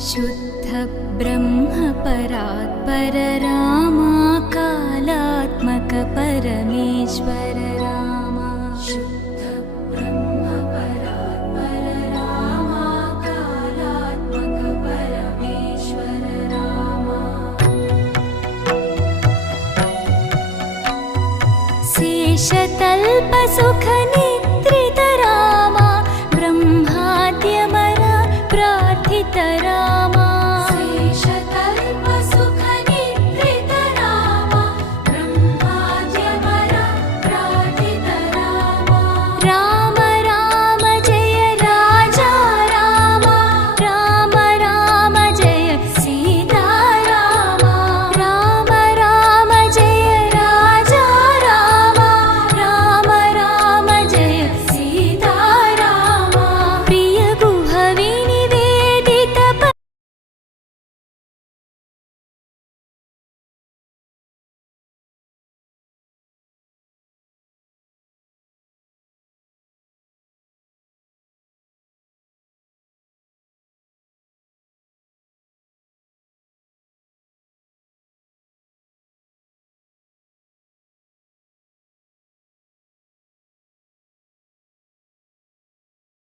शुद्ध ब्रह्म परात्पर रामा कालात्मक परमेश्वर रामा शुद्ध ब्रह्म परात्पर रामा कालात्मक परमेश्वर रामा शेषतल्प सुख निद्रित रामा ब्रह्माद्यमर प्रार्थित रामा